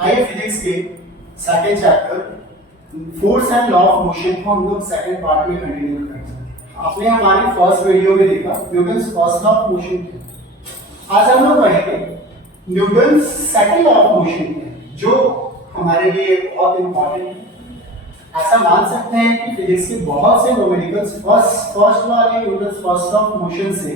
आइए फिजिक्स के second chapter force and law of motion को हम लोग सेकंड पार्ट में कंटिन्यू करते हैं। आपने हमारे फर्स्ट वीडियो में देखा Newton's first law of motion क्या। आज हम लोग पढ़ेंगे Newton's second law of motion जो हमारे लिए बहुत इंपॉर्टेंट है। ऐसा मान सकते हैं कि फिजिक्स के बहुत से न्यूमेरिकल्स फर्स्ट वाले Newton's first law of motion से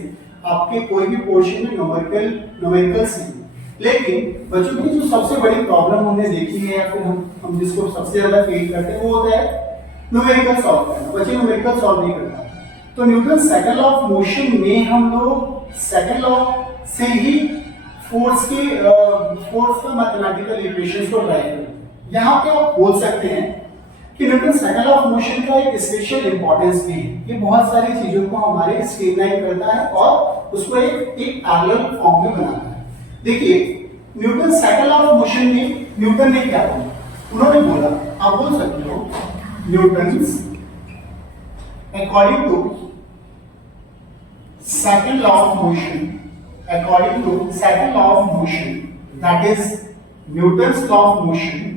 आपके कोई भी पोर्शन में न्यूमेरिकल्स नहीं, लेकिन बच्चों की जो सबसे बड़ी प्रॉब्लम हमने देखी है या फिर हम जिसको सबसे ज्यादा फेल करते हैं वो होता है न्यूमेरिकल सॉल्व करना। बच्चे न्यूमेरिकल सॉल्व नहीं करता। तो Newton second law of motion में हम लोग सेकंड लॉ से ही फोर्स का मैथमेटिकल इक्वेशंस को ट्राई करेंगे। यहाँ पे आप बोल सकते हैं कि Newton second law of motion का एक स्पेशल इंपॉर्टेंस भी है। ये बहुत सारी चीजों को हमारे स्ट्रीमलाइन करता है और उसको एक पैरेलल फॉर्म में बनाता है। देखिए Newton second law of motion में न्यूटन ने क्या बोला, उन्होंने बोला, आप बोल सकते हो Newton's according to second law of motion, according to second law of motion that is Newton's law of motion,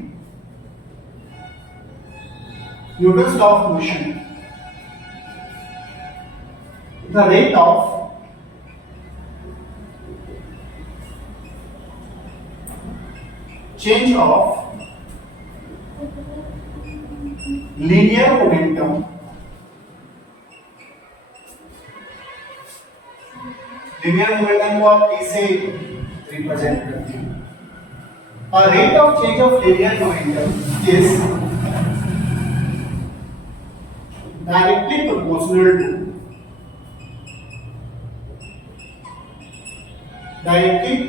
Newton's law of motion, the rate of change of linear momentum को आप कैसे रिप्रेजेंट करते हैं? और rate of change of linear momentum is directly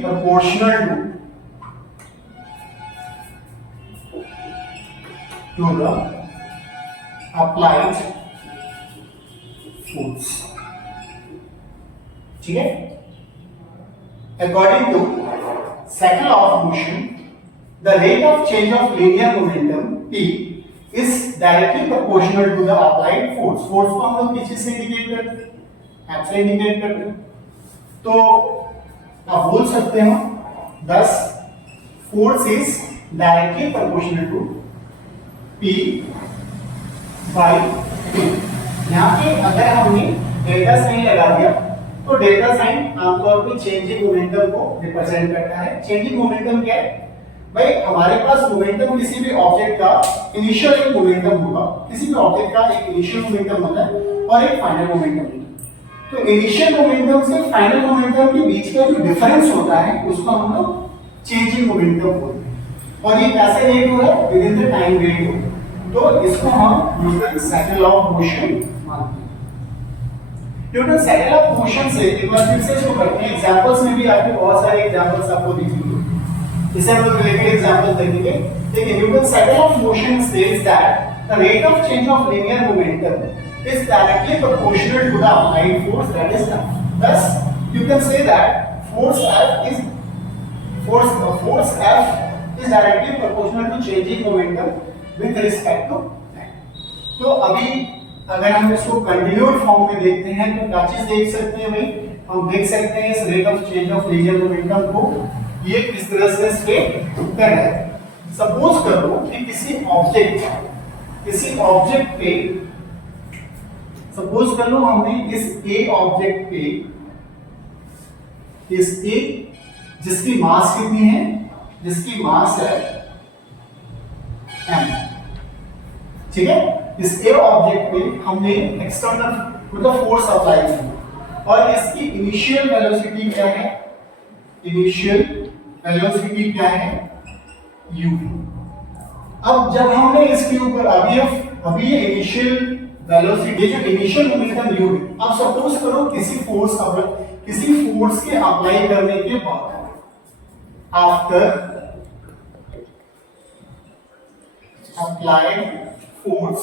proportional to the applied force। ठीक है? According to second law of motion, the rate of change of linear momentum P is directly proportional to the applied force। Force को हम लोग किस चीज से indicate करते हैं? एफ से इंडिकेट करते हैं। तो आप बोल सकते हो thus force is directly proportional to P by T। यहाँ पे अगर हमने डेल्टा साइन लगा दिया तो डेल्टा साइन आमतौर पर चेंजिंग मोमेंटम को रिप्रेजेंट करता है। चेंजिंग मोमेंटम क्या है भाई? हमारे पास मोमेंटम किसी भी ऑब्जेक्ट का इनिशियल एक मोमेंटम होगा, किसी भी ऑब्जेक्ट का एक इनिशियल मोमेंटम होता है और एक फाइनल मोमेंटम होता है। तो इनिशियल मोमेंटम से फाइनल मोमेंटम के बीच का जो डिफरेंस होता है उसको हम लोग चेंजिंग मोमेंटम बोलते हैं। और ये कैसे रेट हो रहा है? With in the time rate हो। तो इसको हम Newton second law of motion मानते हैं। Newton second law of motion से एक बार फिर से शुरू करते हैं। एग्जांपल्स में भी आपको बहुत सारे एग्जांपल्स आपको दिखेंगे, इसे हम लोग रिलेटेड एग्जांपल देखेंगे। देखिए Newton second law of motion says that the rate of change of linear momentum is directly proportional to the applied force, that is F। Thus you can say that force F is directly proportional to changing momentum with respect to time। तो अभी अगर हम इसको continued form में देखते हैं तो क्या चीज देख सकते हैं भाई? हम देख सकते हैं इस rate of change of linear momentum को ये किस तरह से स्टेट कर रहा है। सपोज करो कि किसी ऑब्जेक्ट पे सपोज कर लो हमने इस ए ऑब्जेक्ट पे इस ए जिसकी मास कितनी है? जिसकी मास है m। ठीक है? इस ए ऑब्जेक्ट पे हमने एक्सटर्नल मतलब फोर्स अप्लाई की और इसकी इनिशियल वेलोसिटी क्या है? इनिशियल वेलोसिटी क्या है? u। अब जब हमने इसके ऊपर अभी ये इनिशियल वेलोसिटी जो इनिशियल मोमेंटम u है, अब सपोज करो किसी फोर्स के अप्लाई करने के बाद आफ्टर अप्लाइड फोर्स,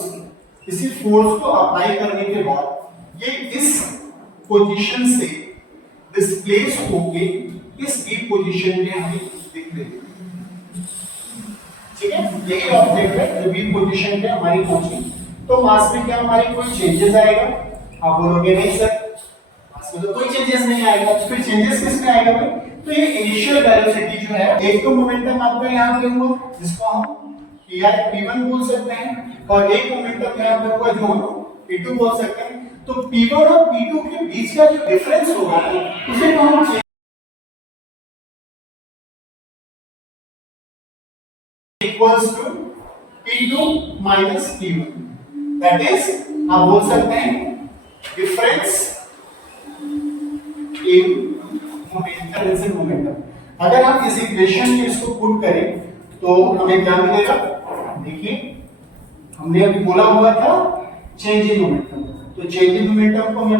किसी फोर्स को अप्लाई करने के बाद ये इस पोजीशन से डिस्प्लेस होके इस बी पोजीशन में हमें दिख रही है। ठीक है? यही ऑब्जेक्ट है जो बी पोजीशन पे हमारी पहुंची। तो मास में क्या हमारी कोई चेंजेस आएगा? आप बोलोगे नहीं सर मास में तो कोई चेंजेस नहीं आएगा। फिर चेंजेस किस में आएगा भाई? तो ये इनिशियल वेलोसिटी जो है, एक तो मोमेंटम आपका यहाँ पे हुआ जिसको हम P1 बोल सकते हैं, और एक मोमेंटम यहाँ पे हुआ जो हम P2 बोल सकते हैं। तो P1 और P2 के बीच का जो डिफरेंस होगा उसे तो हम equals to P2 minus P1, that is आप बोल सकते हैं डिफरेंस इन मोमेंटम। अगर हम इस इक्वेशन में इसको पुट करें तो हमें क्या मिलेगा, देखिए हमने अभी बोला हुआ था चेंज इन मोमेंटम, तो चेंज इन मोमेंटम को मैं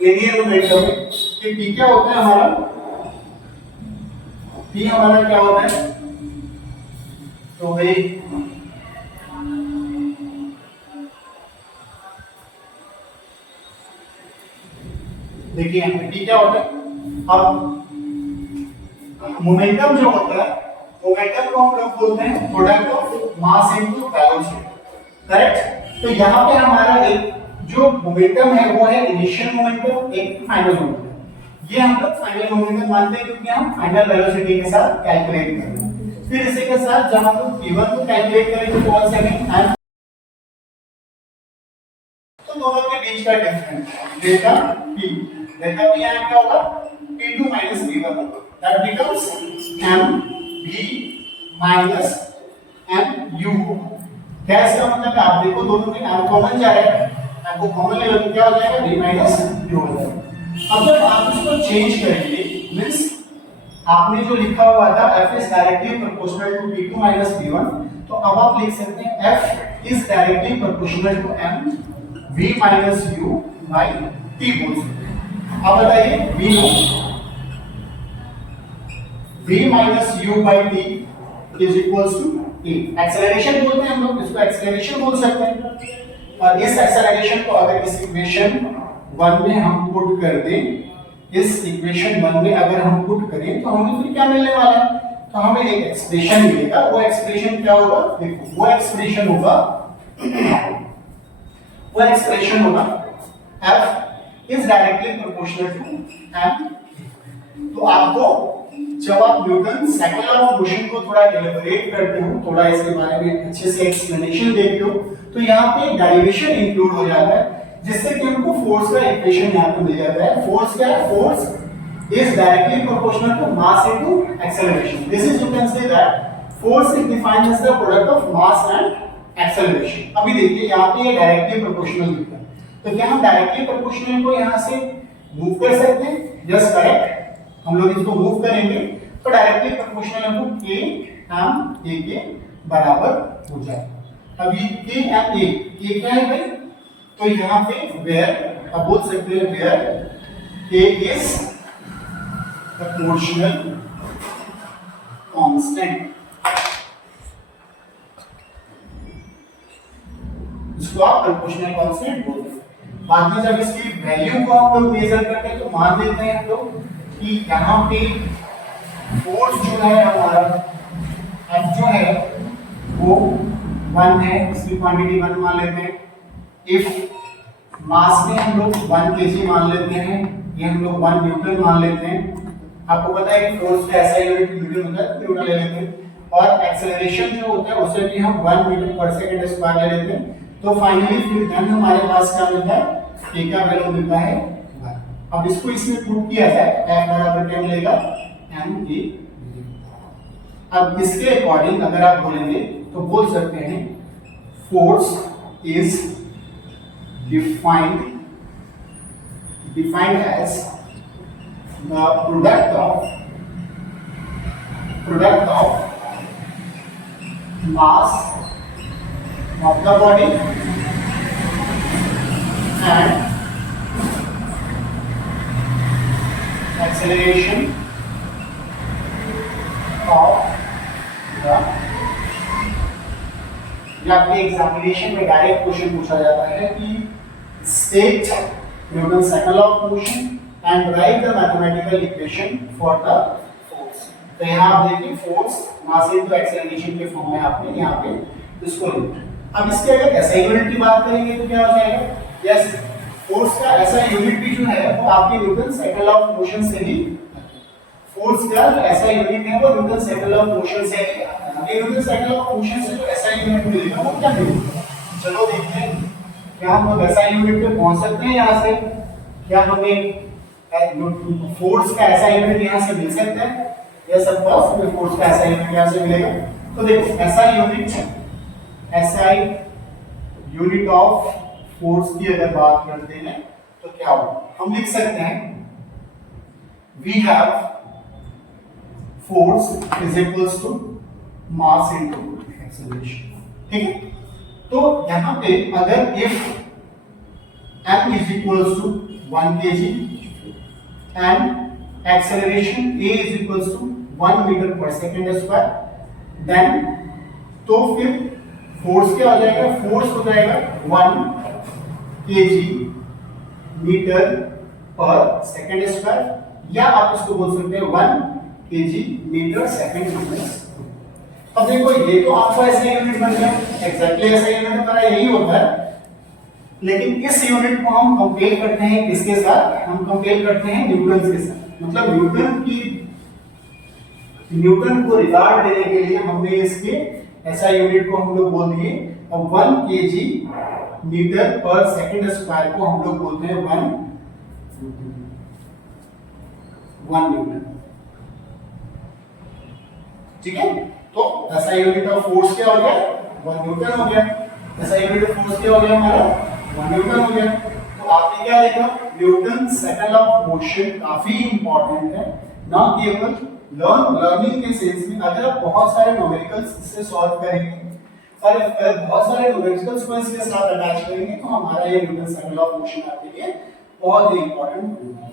एरियल मोमेंटम में कि p क्या होता है हमारा, p हमारा क्या होता है, तो भाई देखिए यहाँ पे p क्या होता है। अब मोमेंटम जो होता है, मोमेंटम को हम लोग बोलते हैं product of mass into velocity, correct. तो यहाँ पे हमारा एक जो मोमेंटम है वो है इनिशियल मोमेंटम, एक फाइनल मोमेंटम। ये हम लोग फाइनल मोमेंटम मानते हैं क्योंकि हम फाइनल वेलोसिटी के साथ कैलकुलेट कर रहे हैं। फिर इसी के साथ जब हम लोग p1 को कैलकुलेट करेंगे तो 1 सेकंड, तो दोनों के बीच का difference delta p, delta p यहाँ क्या होगा, p2 minus p1, that becomes mv minus mu। क्या इसका मतलब है, आप देखो दोनों में m कॉमन जा रहा है, m को कॉमन ले लो तो क्या हो जाएगा, v माइनस mu हो जाएगा। अब जब आप इसको चेंज करेंगे, मींस आपने जो लिखा हुआ था f is directly proportional to p2 minus p1, तो अब आप लिख सकते हैं f is directly proportional to m v minus u by t बोल सकते हैं। अब बताइए v minus u by t is equals to a, acceleration बोलते हैं हम लोग इसको, एक्सेलरेशन बोल सकते हैं। और इस एक्सेलरेशन को अगर इस इक्वेशन 1 में हम पुट कर दें, इस इक्वेशन 1 में अगर हम पुट करें तो हमें फिर क्या मिलने वाला है, तो हमें एक एक्सप्रेशन मिलेगा। वो एक्सप्रेशन क्या होगा, देखो वो एक्सप्रेशन होगा f is directly proportional to m। तो आपको जब आप Newton second law of motion को थोड़ा एलेबोरेट करते हो, थोड़ा इसके बारे में अच्छे से एक्सप्लेनेशन देखते हो, तो यहाँ पे डेरिवेशन इंक्लूड हो जाता है, जिससे कि हमको फोर्स का इक्वेशन यहाँ पे मिल जाता है। फोर्स क्या है, force is directly proportional to mass into acceleration. This is, you can say that force is defined as the product of mass and acceleration. अभी देखिए यहाँ पे ये डायरेक्टली प्रोपोर्शनल दिखता है, तो क्या हम डायरेक्टली प्रोपोर्शनल को यहाँ से मूव कर सकते हैं, यस करेक्ट। हम लोग इसको मूव करेंगे तो डायरेक्टली प्रोपोर्शनल हमको k m a के बराबर हो जाएगा। अब ये k m a, k क्या है भाई, तो यहाँ पे वेयर आप बोल सकते हैं where k is proportional constant, इसको आप प्रोपोर्शनल कांस्टेंट बोलते हैं। बाद में जब इसकी वैल्यू को हम लोग मेजर करते हैं तो मान लेते हैं हम लोग कि यहाँ पे फोर्स जो है हमारा F जो है वो 1 है, इसकी क्वांटिटी 1 मान लेते हैं। इफ मास में हम लोग 1 kg मान लेते हैं, ये हम लोग 1 न्यूटन मान लेते हैं। आपको पता है कि फोर्स का ऐसा यूनिट न्यूटन होता है, न्यूटन ले लेते हैं। और एक्सेलरेशन जो होता है उसे भी हम 1 मीटर पर सेकंड स्क्वायर ले लेते हैं। तो फाइनली फिर देन हमारे पास क्या मिलता है, k का वैल्यू मिलता है 1। अब इसको इसमें पुट किया जाए, f बराबर क्या मिलेगा, ma। अब इसके अकॉर्डिंग अगर आप बोलेंगे तो बोल सकते हैं force is defined as the product of mass of the body and acceleration of the, या आपके एग्जामिनेशन में डायरेक्ट क्वेश्चन पूछा जाता है कि state Newton second law of motion and right the mathematical equation for the force. तो यहाँ आप देखिए फोर्स मास इनटू एक्सेलरेशन के फॉर्म में आपने यहाँ पे इसको अब इसके अगर ऐसा यूनिट की बात करेंगे तो क्या हो जाएगा, यस फोर्स का ऐसा यूनिट भी जो है वो आपके न्यूटन साइकिल ऑफ मोशन से ही, फोर्स का ऐसा यूनिट है वो न्यूटन साइकिल ऑफ मोशन से ही, न्यूटन साइकिल ऑफ मोशन से जो ऐसा यूनिट मिलेगा वो क्या मिलेगा, चलो देखते हैं क्या हम ऐसा यूनिट पे पहुंच सकते हैं यहाँ से, क्या हमें फोर्स का ऐसा यूनिट यहाँ से मिल सकता है, यस ऑफ कोर्स हमें फोर्स का ऐसा यूनिट यहाँ से मिलेगा। तो देखो ऐसा यूनिट ऑफ फोर्स की अगर बात करते हैं तो क्या होगा, हम लिख सकते हैं we have force is equals to mass into acceleration, ठीक है। तो यहां पे अगर if m is equals to 1 kg and acceleration a is equals to 1 meter per second square, then तो फिर फोर्स क्या हो जाएगा, फोर्स हो जाएगा 1 kg मीटर पर सेकंड स्क्वायर, या आप इसको बोल सकते हैं 1 kg मीटर सेकंड। अब देखो ये तो आपका ऐसा यूनिट बन गया, एग्जैक्टली ऐसा यूनिट हमारा यही होता है, लेकिन इस यूनिट को हम कंपेयर करते हैं किसके साथ, हम कंपेयर करते हैं न्यूटन के साथ, मतलब न्यूटन को रिगार्ड देने के लिए हमने इसके ऐसा यूनिट को हम लोग बोल दिए, और 1 kg मीटर पर सेकंड स्क्वायर को हम लोग बोलते हैं 1 न्यूटन, ठीक है। तो ऐसा यूनिट ऑफ फोर्स क्या हो गया, 1 न्यूटन हो गया, ऐसा यूनिट ऑफ फोर्स क्या हो गया हमारा 1 न्यूटन हो गया। तो आपने क्या देखा, न्यूटन साइकिल ऑफ मोशन काफी इंपॉर्टेंट है, ना केवल लर्निंग के सेंस में, अगर आप बहुत सारे न्यूमेरिकल्स इससे सॉल्व करेंगे और बहुत सारे न्यूमेरिकल्स को इसके साथ अटैच करेंगे तो हमारा ये न्यूटन साइकिल ऑफ मोशन आपके लिए बहुत ही इंपॉर्टेंट होगा।